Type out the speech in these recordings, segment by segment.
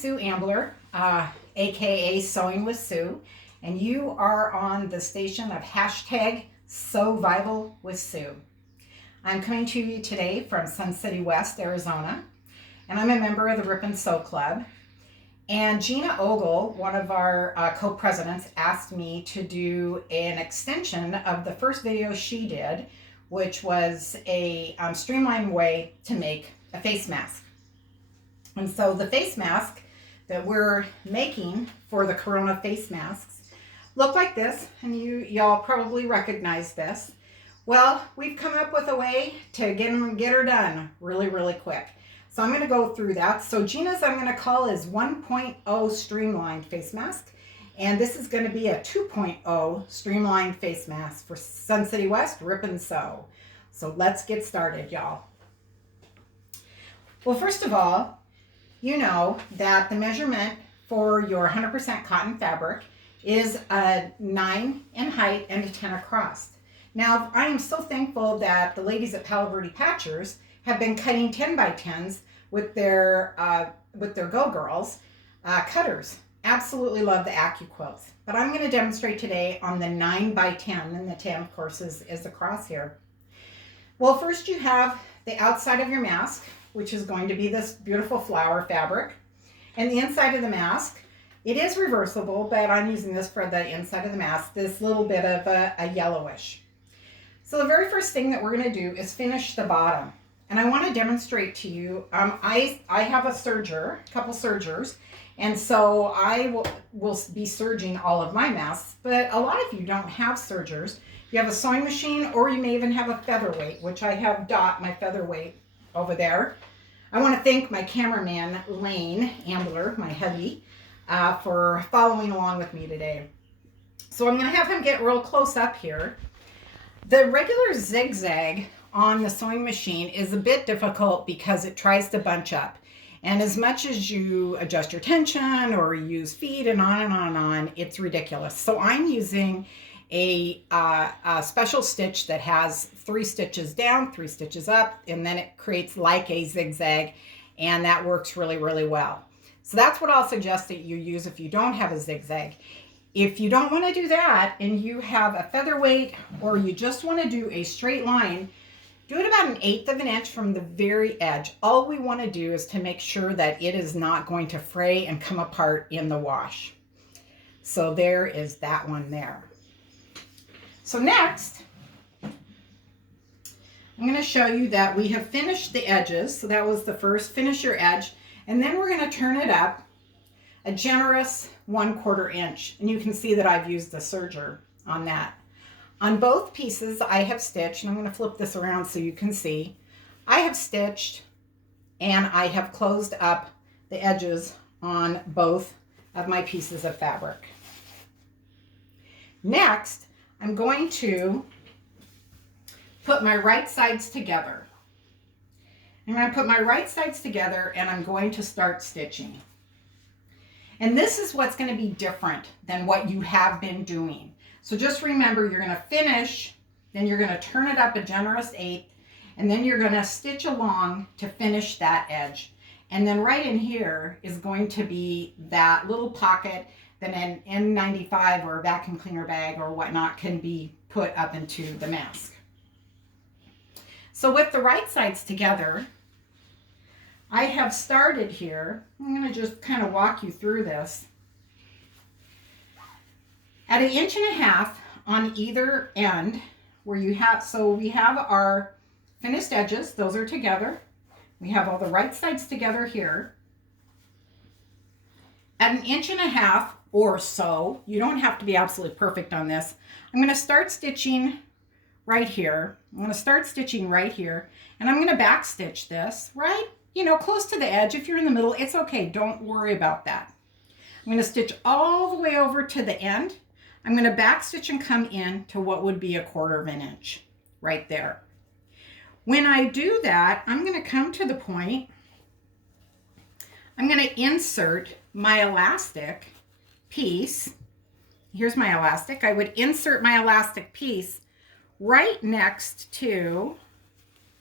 Sue Ambler, aka Sewing with Sue, and you are on the station of hashtag Sewival with Sue. I'm coming to you today from Sun City West, Arizona, and I'm a member of the Rip and Sew Club. And Gina Ogle, one of our co-presidents, asked me to do an extension of the first video she did, which was a streamlined way to make a face mask. And so the face mask that we're making for the Corona face masks look like this, and y'all probably recognize this. Well, we've come up with a way to get her done really quick. So I'm going to go through that. So Gina's I'm going to call is 1.0 streamlined face mask, and this is going to be a 2.0 streamlined face mask for Sun City West Rip and Sew. So let's get started, y'all. Well, first of all, you know that the measurement for your 100% cotton fabric is a 9 in height and a 10 across. Now, I am so thankful that the ladies at Palo Verde Patchers have been cutting 10 by 10s with their Go Girls cutters. Absolutely love the AccuQuilts. But I'm going to demonstrate today on the 9 by 10, and the 10, of course, is the cross here. Well, first you have the outside of your mask, which is going to be this beautiful flower fabric. And the inside of the mask, it is reversible, but I'm using this for the inside of the mask, this little bit of a yellowish. So the very first thing that we're going to do is finish the bottom. And I want to demonstrate to you, I have a serger, a couple sergers, and so I will be serging all of my masks, but a lot of you don't have sergers. You have a sewing machine, or you may even have a featherweight, which I have Dot, my featherweight, over there. I want to thank my cameraman, Lane Ambler, my hubby, for following along with me today. So I'm going to have him get real close up here. The regular zigzag on the sewing machine is a bit difficult because it tries to bunch up. And as much as you adjust your tension or use feet and on and on and on, it's ridiculous. So I'm using a special stitch that has 3 stitches down, 3 stitches up, and then it creates like a zigzag, and that works really well. So that's what I'll suggest that you use if you don't have a zigzag. If you don't want to do that and you have a featherweight, or you just want to do a straight line, do it about 1/8 of an inch from the very edge. All we want to do is to make sure that it is not going to fray and come apart in the wash. So there is that one there. So next, I'm going to show you that we have finished the edges. So that was the first, finish your edge. And then we're going to turn it up a generous 1/4 inch. And you can see that I've used the serger on that. On both pieces I have stitched, and I'm going to flip this around so you can see. I have stitched and I have closed up the edges on both of my pieces of fabric. Next, I'm going to put my right sides together. I'm going to put my right sides together and I'm going to start stitching. And this is what's going to be different than what you have been doing. So just remember, you're going to finish, then you're going to turn it up a generous 1/8, and then you're going to stitch along to finish that edge. And then right in here is going to be that little pocket that an N95 or a vacuum cleaner bag or whatnot can be put up into the mask. So with the right sides together, I have started here. I'm going to just kind of walk you through this. At 1.5 inches on either end, where you have, so we have our finished edges, those are together. We have all the right sides together here. At 1.5 inches or so, you don't have to be absolutely perfect on this. I'm going to start stitching right here. I'm going to start stitching right here, and I'm going to back stitch this right, close to the edge. If you're in the middle, it's okay. Don't worry about that. I'm going to stitch all the way over to the end. I'm going to back stitch and come in to what would be 1/4 inch right there. When I do that, I'm going to come to the point. I'm going to insert my elastic piece. Here's my elastic. I would insert my elastic piece right next to,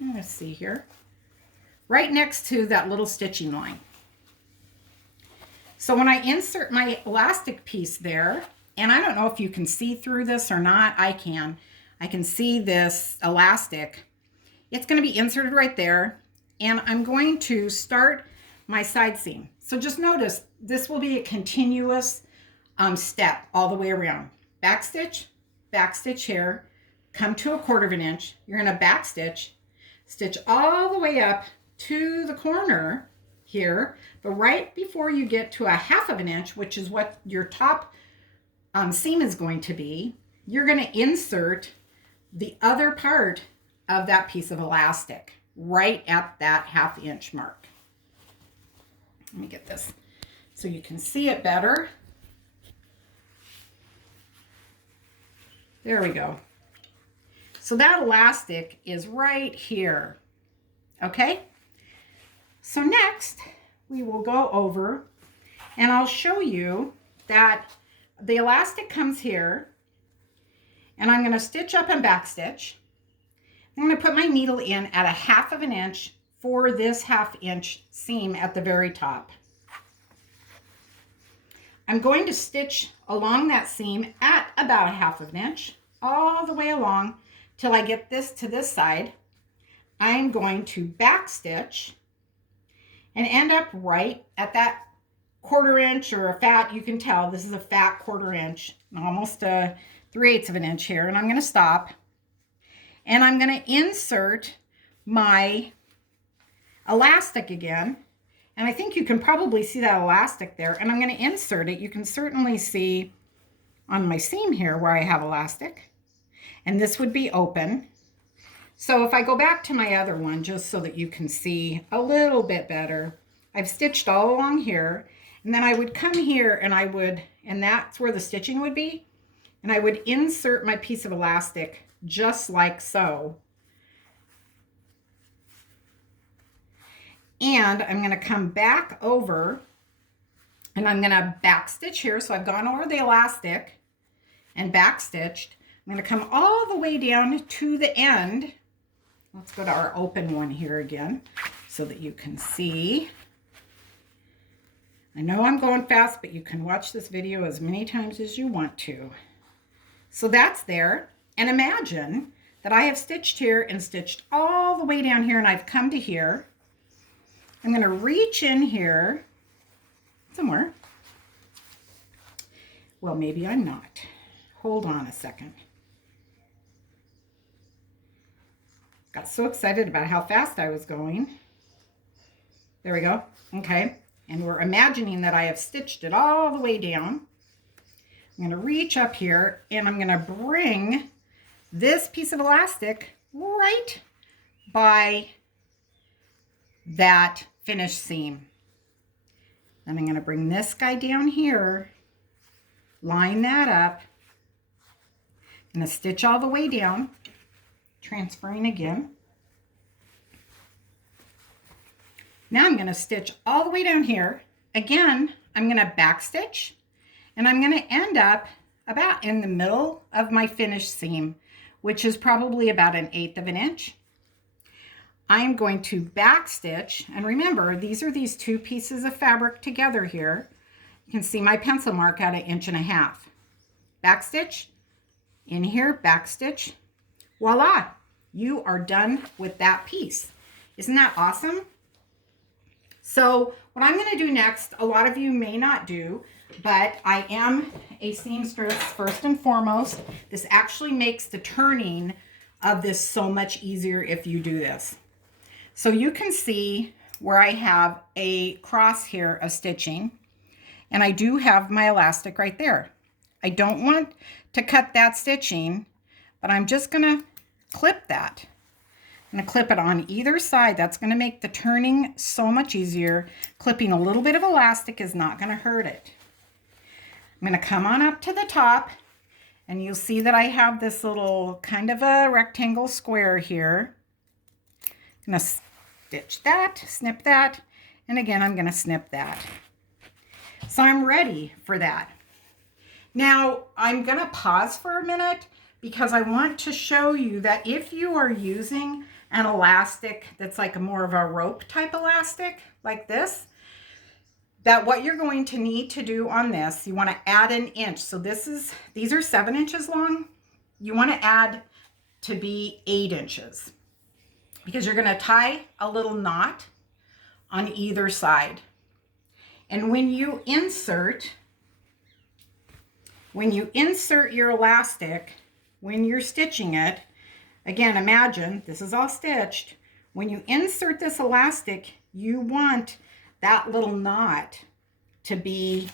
let's see here, right next to that little stitching line. So when I insert my elastic piece there, and I don't know if you can see through this or not, I can see this elastic. It's going to be inserted right there, and I'm going to start my side seam. So just notice this will be a continuous step all the way around. Back stitch here, come to a 1/4 inch. You're going to back stitch all the way up to the corner here, but right before you get to a 1/2 inch, which is what your top seam is going to be, you're going to insert the other part of that piece of elastic right at that 1/2 inch mark. Let me get this so you can see it better. There we go. So that elastic is right here. Okay? So next, we will go over and I'll show you that the elastic comes here, and I'm going to stitch up and back stitch. I'm going to put my needle in at a 1/2 inch for this 1/2 inch seam at the very top. I'm going to stitch along that seam at about a 1/2 inch all the way along till I get this to this side. I'm going to back stitch and end up right at that 1/4 inch, or a fat, you can tell this is a fat 1/4 inch, almost a 3/8 inch here, and I'm going to stop and I'm going to insert my elastic again, and I think you can probably see that elastic there, and I'm going to insert it. You can certainly see on my seam here where I have elastic, and this would be open. So if I go back to my other one, just so that you can see a little bit better, I've stitched all along here, and then I would come here and I would, and that's where the stitching would be, and I would insert my piece of elastic just like so. And I'm going to come back over and I'm going to back stitch here. So I've gone over the elastic and back stitched. I'm going to come all the way down to the end. Let's go to our open one here again so that you can see. I know I'm going fast, but you can watch this video as many times as you want to. So that's there. And imagine that I have stitched here and stitched all the way down here, and I've come to here. I'm going to reach in here somewhere. Well, maybe I'm not. Hold on a second. Got so excited about how fast I was going. There we go. Okay. And we're imagining that I have stitched it all the way down. I'm going to reach up here and I'm going to bring this piece of elastic right by that finished seam. Then I'm going to bring this guy down here, line that up, I'm going to stitch all the way down, transferring again. Now I'm going to stitch all the way down here. Again, I'm going to back stitch, and I'm going to end up about in the middle of my finished seam, which is probably about 1/8 inch. I'm going to back stitch, and remember, these are these two pieces of fabric together here. You can see my pencil mark at 1.5 inches. Back stitch, in here, back stitch. Voila, you are done with that piece. Isn't that awesome? So what I'm going to do next, a lot of you may not do, but I am a seamstress first and foremost. This actually makes the turning of this so much easier if you do this. So you can see where I have a cross here of stitching, and I do have my elastic right there. I don't want to cut that stitching, but I'm just going to clip that. I'm going to clip it on either side. That's going to make the turning so much easier. Clipping a little bit of elastic is not going to hurt it. I'm going to come on up to the top, and you'll see that I have this little kind of a rectangle square here. I'm going to stitch that, snip that, and again I'm going to snip that. So I'm ready for that. Now I'm going to pause for a minute because I want to show you that if you are using an elastic that's like a more of a rope type elastic like this, that what you're going to need to do on this, you want to add an inch. So these are 7 inches long. You want to add to be 8 inches because you're going to tie a little knot on either side. And when you insert your elastic, when you're stitching it, again, imagine this is all stitched. When you insert this elastic, you want that little knot to be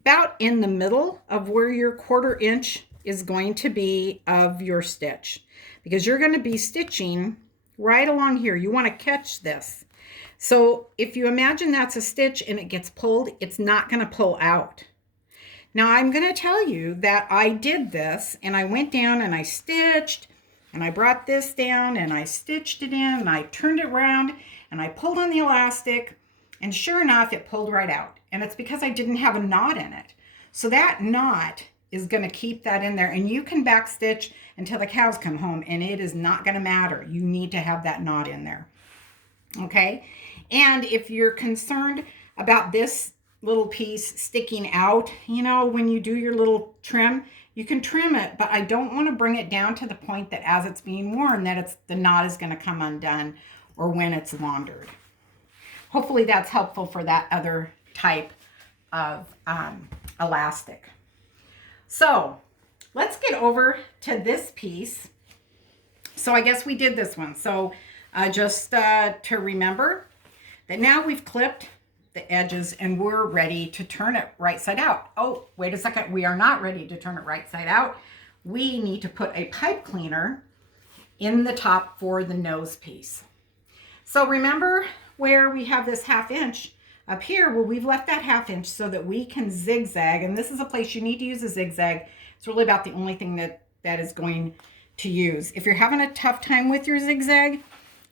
about in the middle of where your 1/4 inch is going to be of your stitch, because you're going to be stitching right along here. You want to catch this. So if you imagine that's a stitch and it gets pulled, it's not going to pull out. Now I'm going to tell you that I did this and I went down and I stitched and I brought this down and I stitched it in and I turned it around and I pulled on the elastic, and sure enough, it pulled right out. And it's because I didn't have a knot in it. So that knot is going to keep that in there, and you can back stitch until the cows come home and it is not going to matter. You need to have that knot in there. Okay. And if you're concerned about this little piece sticking out, you know, when you do your little trim, you can trim it, but I don't want to bring it down to the point that as it's being worn, that the knot is going to come undone, or when it's laundered. Hopefully that's helpful for that other type of elastic. So let's get over to this piece. So I guess we did this one. So just to remember that now we've clipped the edges and we're ready to turn it right side out. Oh, wait a second. We are not ready to turn it right side out. We need to put a pipe cleaner in the top for the nose piece. So remember where we have this 1/2 inch up here? Well, we've left that 1/2 inch so that we can zigzag. And this is a place you need to use a zigzag. It's really about the only thing that is going to use. If you're having a tough time with your zigzag,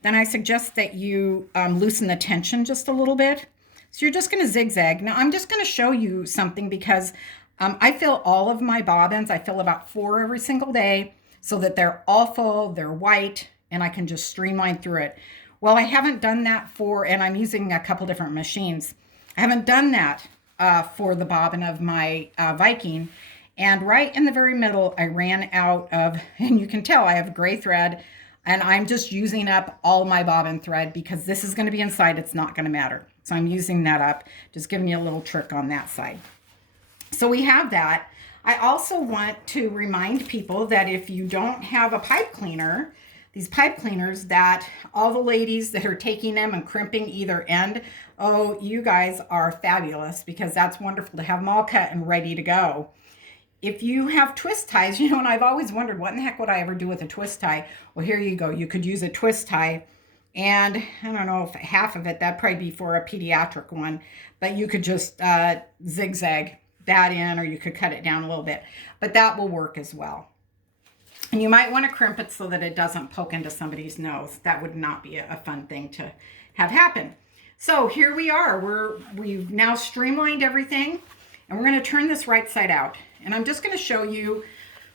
then I suggest that you loosen the tension just a little bit. So you're just going to zigzag. Now I'm just going to show you something because I fill all of my bobbins. I fill about 4 every single day so that they're all full, they're white, and I can just streamline through it. Well, I haven't done that and I'm using a couple different machines. I haven't done that for the bobbin of my Viking. And right in the very middle, I ran out of, and you can tell I have gray thread, and I'm just using up all my bobbin thread because this is going to be inside. It's not going to matter. So I'm using that up, just giving you a little trick on that side. So we have that. I also want to remind people that if you don't have a pipe cleaner, these pipe cleaners, that all the ladies that are taking them and crimping either end, oh, you guys are fabulous, because that's wonderful to have them all cut and ready to go. If you have twist ties, you know, and I've always wondered, what in the heck would I ever do with a twist tie? Well, here you go. You could use a twist tie, and I don't know if half of it, that'd probably be for a pediatric one, but you could just zigzag that in, or you could cut it down a little bit, but that will work as well. And you might want to crimp it so that it doesn't poke into somebody's nose. That would not be a fun thing to have happen. So here we are. We've now streamlined everything, and we're going to turn this right side out. And I'm just going to show you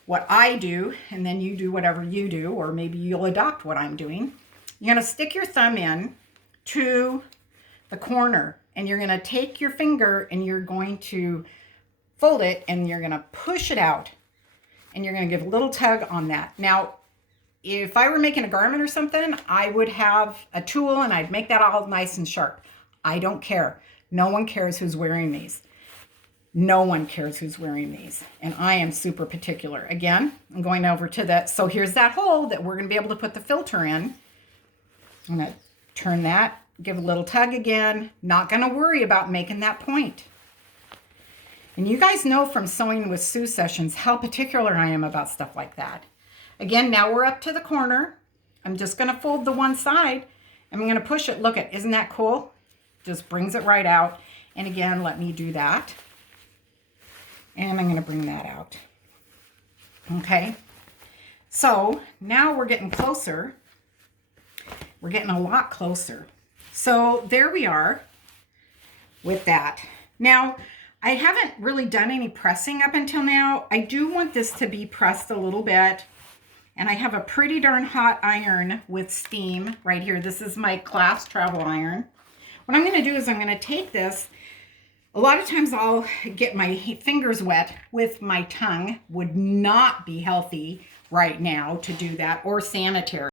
what I do, and then you do whatever you do, or maybe you'll adopt what I'm doing. You're going to stick your thumb in to the corner, and you're going to take your finger and you're going to fold it, and you're going to push it out, and you're going to give a little tug on that. Now, if I were making a garment or something, I would have a tool and I'd make that all nice and sharp. I don't care. No one cares who's wearing these. No one cares who's wearing these. And I am super particular. Again, I'm going over to that. So here's that hole that we're going to be able to put the filter in. I'm going to turn that, give a little tug again. Not going to worry about making that point. And you guys know from Sewing with Sue sessions how particular I am about stuff like that. Again, now we're up to the corner. I'm just going to fold the one side. I'm going to push it. Look at, isn't that cool? Just brings it right out. And again, let me do that. And I'm going to bring that out. Okay. So now we're getting closer. We're getting a lot closer. So there we are with that. Now, I haven't really done any pressing up until now. I do want this to be pressed a little bit. And I have a pretty darn hot iron with steam right here. This is my class travel iron. What I'm going to do is I'm going to take this, A lot of times I'll get my fingers wet with my tongue. Would not be healthy right now to do that, or sanitary.